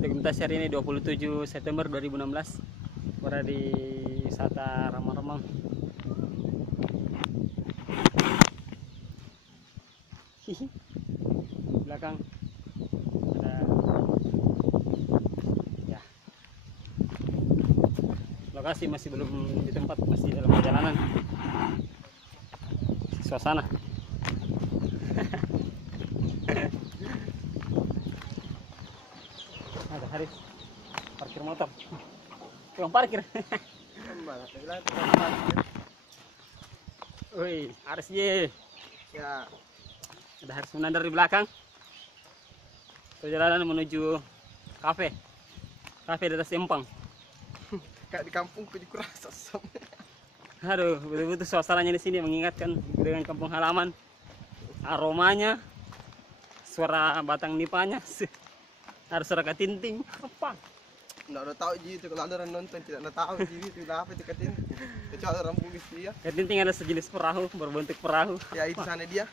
Dokumentasi hari ini 27 September 2016 berada di wisata Ramang-Ramang. Belakang ada ya, lokasi masih belum di tempat, masih dalam perjalanan. Suasana ada Haris parkir motor, tukang parkir. Woi, Haris ye. Ya, Ada Haris menandar di belakang. Perjalanan menuju kafe di atas Empang. kayak di kampungku di Kurasa. Aduh, betul-betul suasananya di sini mengingatkan dengan kampung halaman. Aromanya, suara batang nipanya, ada suara katinting. Apa? Nggak udah tahu ji itu, kalau ada orang nonton tidak udah tahu ji itu apa itu katin. Kecuali orang Bugis dia. Katinting ada sejenis perahu, berbentuk perahu. Ya itu sana dia.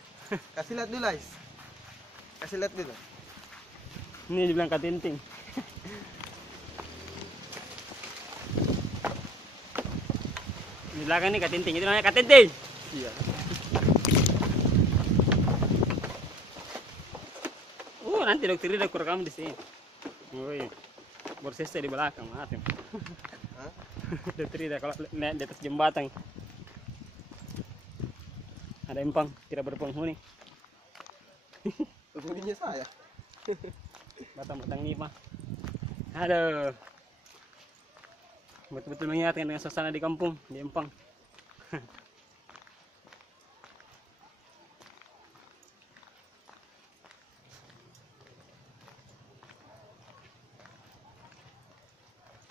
Kasih lihat dulu guys. Kasih lihat dulu. Ini dibilang katinting. Di belakang ini katinting, itu namanya katinting. Iya. Nanti dokter Rida kurekam di sini. Woi, bersisa di belakang, maaf ya. Hah? Dokter Rida kalau naik di atas jembatan. Ada Empang, tidak berpenghuni. Penghuninya saya. Batang-batang nipah. Aduh. Betul-betul mengingatkan dengan suasana di kampung, di Empang.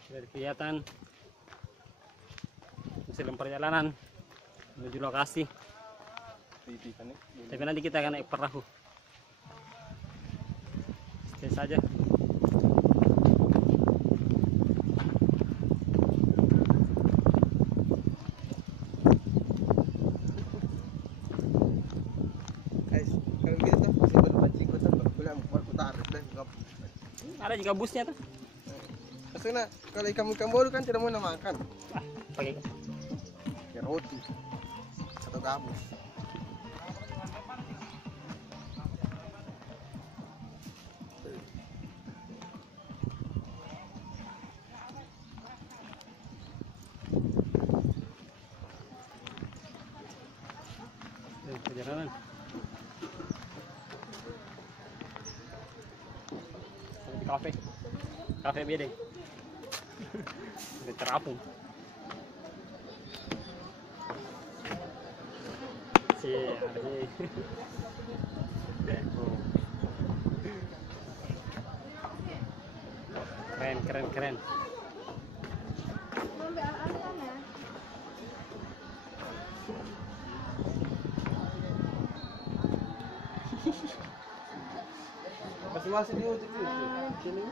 Dari kelihatan masih dalam perjalanan menuju lokasi. Tapi nanti kita akan naik perahu. Stay saja. Guys, kalau gitu tuh masih berpancing kota berpulang putar dan ngap. Ada juga busnya tuh. Maksudnya kalau ikan baru kan tidak mau makan. Pakai Ya roti atau gabus. perjalanan. Di kafe beda. Udah terapung. Keren. Masih di YouTube sini.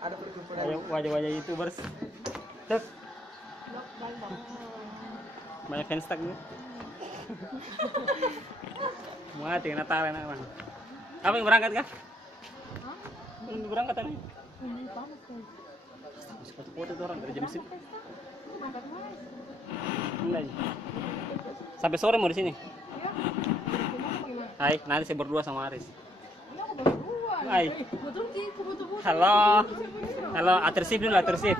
Ada perkumpulan. Wajah-wajah YouTubers. Cek. Banyak fans tag nih. Muat yang Natal enak bang. Apa yang berangkat kah? Belum berangkat tadi. Foto tuh orang dari jam sini. Enggak. Sampai sore mau di sini. Hai, nanti saya berdua sama Aris. Hai. Halo, atersif dulu, atersif.